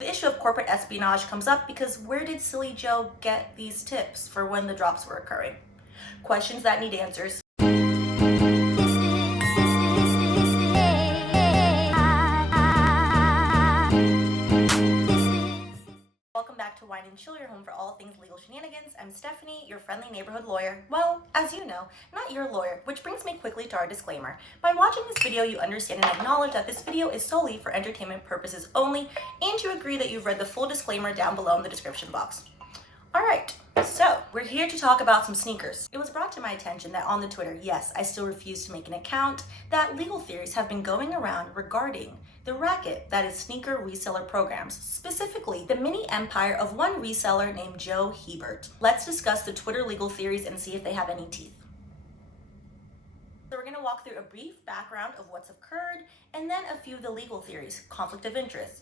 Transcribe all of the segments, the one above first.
The issue of corporate espionage comes up because where did Silly Joe get these tips for when the drops were occurring? Questions that need answers. Welcome back to Wine and Chill, your home for all things legal shenanigans. I'm Stephanie, your friendly neighborhood lawyer. Well, as you know, not your lawyer, which brings me quickly to our disclaimer. By watching this video, you understand and acknowledge that this video is solely for entertainment purposes only, and you agree that you've read the full disclaimer down below in the description box. Alright, so we're here to talk about some sneakers. It was brought to my attention that on the Twitter, yes, I still refuse to make an account, that legal theories have been going around regarding the racket that is sneaker reseller programs, specifically the mini empire of one reseller named Joe Hebert. Let's discuss the Twitter legal theories and see if they have any teeth. So we're going to walk through a brief background of what's occurred and then a few of the legal theories. Conflict of interest,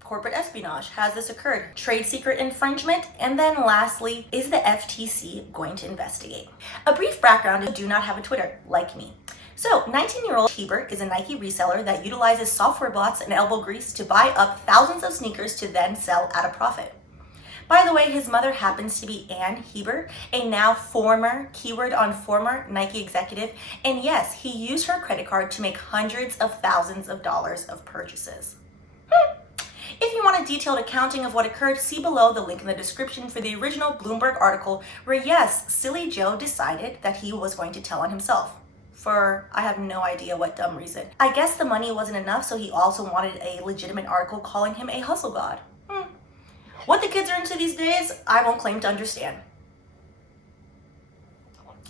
corporate espionage, has this occurred, trade secret infringement, and then lastly, is the FTC going to investigate? A brief background: I do not have a Twitter, like me. So 19-year-old Hebert is a Nike reseller that utilizes software bots and elbow grease to buy up thousands of sneakers to then sell at a profit. By the way, his mother happens to be Ann Hebert, a now former, keyword on former, Nike executive, and yes, he used her credit card to make hundreds of thousands of dollars of purchases. If you want a detailed accounting of what occurred, see below the link in the description for the original Bloomberg article where, yes, Silly Joe decided that he was going to tell on himself. For I have no idea what dumb reason. I guess the money wasn't enough, so he also wanted a legitimate article calling him a hustle god. What the kids are into these days, I won't claim to understand.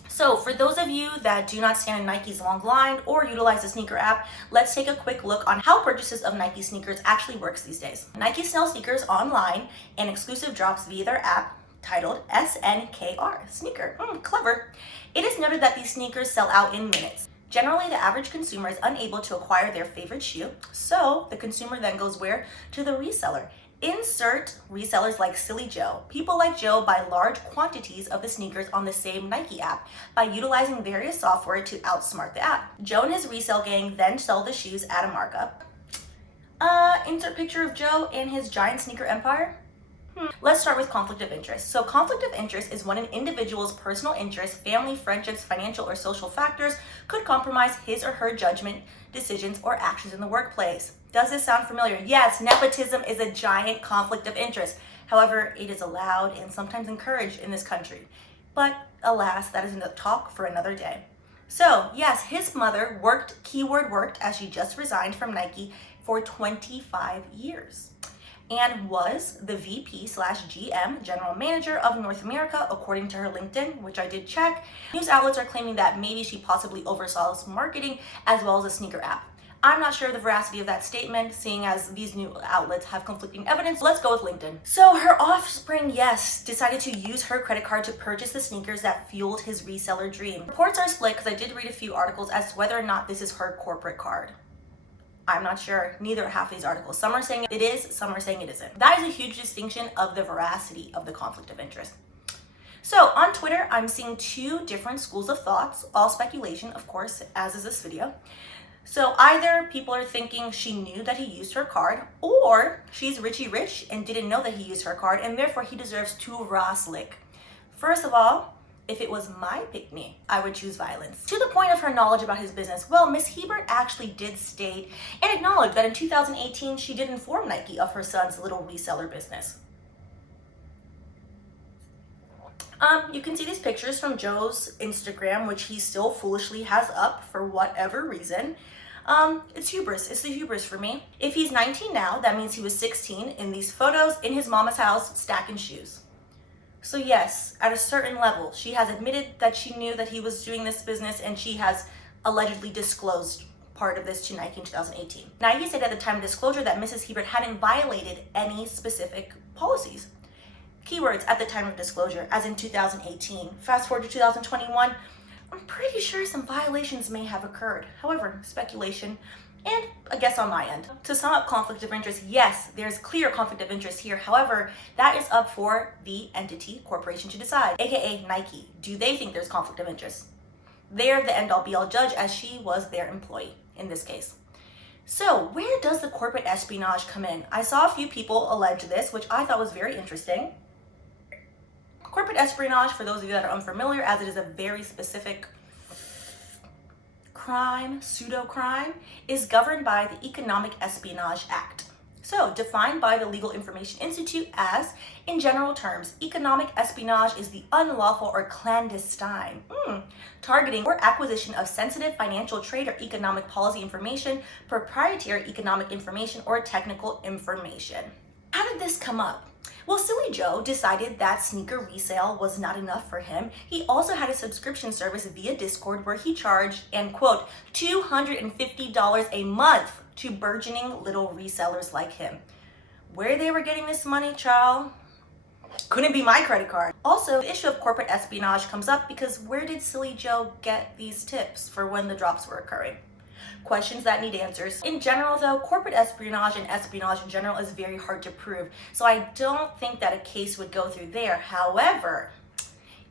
So for those of you that do not stand in Nike's long line or utilize the sneaker app, let's take a quick look on how purchases of Nike sneakers actually works these days. Nike sells sneakers online and exclusive drops via their app titled SNKR, sneaker. Clever. It is noted that these sneakers sell out in minutes. Generally, the average consumer is unable to acquire their favorite shoe, so the consumer then goes where? To the reseller. Insert resellers like Silly Joe. People like Joe buy large quantities of the sneakers on the same Nike app by utilizing various software to outsmart the app. Joe and his resale gang then sell the shoes at a markup. Insert picture of Joe and his giant sneaker empire. Let's start with conflict of interest. So conflict of interest is when an individual's personal interests, family, friendships, financial, or social factors could compromise his or her judgment, decisions, or actions in the workplace. Does this sound familiar? Yes, nepotism is a giant conflict of interest. However, it is allowed and sometimes encouraged in this country. But alas, that is a talk for another day. So yes, his mother worked, keyword worked, as she just resigned from Nike for 25 years. And was the VP/GM, General Manager of North America, according to her LinkedIn, which I did check. News outlets are claiming that maybe she possibly oversaw marketing as well as a sneaker app. I'm not sure of the veracity of that statement, seeing as these new outlets have conflicting evidence. Let's go with LinkedIn. So her offspring, yes, decided to use her credit card to purchase the sneakers that fueled his reseller dream. Reports are split because I did read a few articles as to whether or not this is her corporate card. I'm not sure, neither half of these articles. Some are saying it is, some are saying it isn't. That is a huge distinction of the veracity of the conflict of interest. So on Twitter, I'm seeing two different schools of thoughts, all speculation, of course, as is this video. So either people are thinking she knew that he used her card, or she's Richie Rich and didn't know that he used her card, and therefore he deserves to raw slick. First of all, if it was my pick-me, I would choose violence. To the point of her knowledge about his business, well, Miss Hebert actually did state and acknowledge that in 2018, she did inform Nike of her son's little reseller business. You can see these pictures from Joe's Instagram, which he still foolishly has up for whatever reason. It's hubris. It's the hubris for me. If he's 19 now, that means he was 16 in these photos in his mama's house stacking shoes. So yes, at a certain level, she has admitted that she knew that he was doing this business, and she has allegedly disclosed part of this to Nike in 2018. Nike said at the time of disclosure that Mrs. Hebert hadn't violated any specific policies. Keywords at the time of disclosure, as in 2018. Fast forward to 2021, I'm pretty sure some violations may have occurred. However, speculation, and I guess on my end. To sum up conflict of interest, yes, there's clear conflict of interest here. However, that is up for the entity, corporation, to decide, aka Nike. Do they think there's conflict of interest? They're the end-all be-all judge, as she was their employee in this case. So where does the corporate espionage come in? I saw a few people allege this, which I thought was very interesting. Corporate espionage, for those of you that are unfamiliar, as it is a very specific crime, pseudo-crime, is governed by the Economic Espionage Act. So, defined by the Legal Information Institute as, in general terms, economic espionage is the unlawful or clandestine targeting or acquisition of sensitive financial, trade, or economic policy information, proprietary economic information, or technical information. How did this come up? Well, Silly Joe decided that sneaker resale was not enough for him. He also had a subscription service via Discord where he charged, and quote, $250 a month to burgeoning little resellers like him. Where they were getting this money, child? Couldn't be my credit card. Also, the issue of corporate espionage comes up because where did Silly Joe get these tips for when the drops were occurring? Questions that need answers. In general though, corporate espionage and espionage in general is very hard to prove, so I don't think that a case would go through there. However,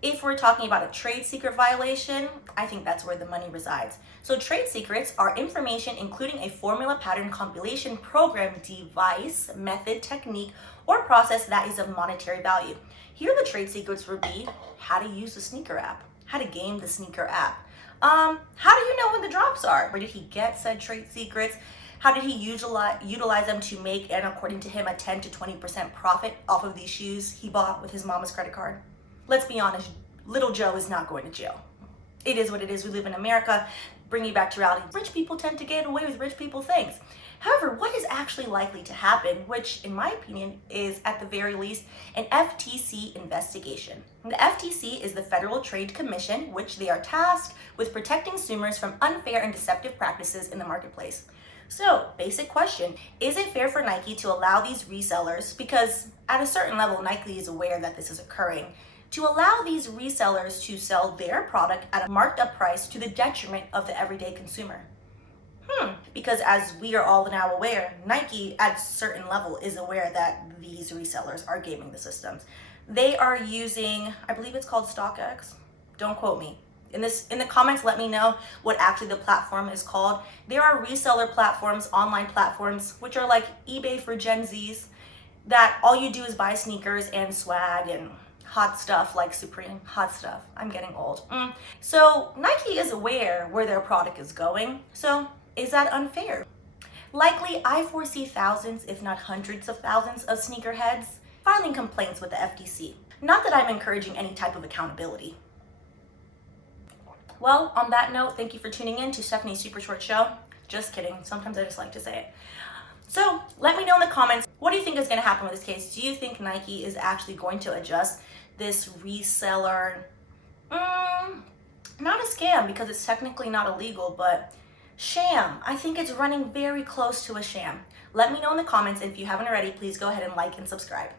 if we're talking about a trade secret violation, I think that's where the money resides. So trade secrets are information including a formula, pattern, compilation, program, device, method, technique, or process that is of monetary value. Here the trade secrets would be how to use the sneaker app, how to game the sneaker app. How do you know when the drops are? Where did he get said trade secrets? How did he utilize them to make, and according to him, a 10 to 20% profit off of these shoes he bought with his mama's credit card? Let's be honest, little Joe is not going to jail. It is what it is. We live in America. Bring you back to reality. Rich people tend to get away with rich people things. However, what is actually likely to happen, which in my opinion is at the very least an FTC investigation. The FTC is the Federal Trade Commission, which they are tasked with protecting consumers from unfair and deceptive practices in the marketplace. So, basic question, is it fair for Nike to allow these resellers, because at a certain level Nike is aware that this is occurring, to allow these resellers to sell their product at a marked up price to the detriment of the everyday consumer? Because as we are all now aware, Nike at a certain level is aware that these resellers are gaming the systems. They are using, I believe it's called StockX. Don't quote me. In the comments, let me know what actually the platform is called. There are reseller platforms, online platforms, which are like eBay for Gen Zs, that all you do is buy sneakers and swag and hot stuff like Supreme. Hot stuff. I'm getting old. So Nike is aware where their product is going. So is that unfair? Likely, I foresee thousands, if not hundreds of thousands of sneakerheads filing complaints with the FTC. Not that I'm encouraging any type of accountability. Well, on that note, thank you for tuning in to Stephanie's Super Short Show. Just kidding. Sometimes I just like to say it. So let me know in the comments, what do you think is going to happen with this case? Do you think Nike is actually going to adjust this reseller? Not a scam because it's technically not illegal, but sham. I think it's running very close to a sham. Let me know in the comments, and if you haven't already, please go ahead and like and subscribe.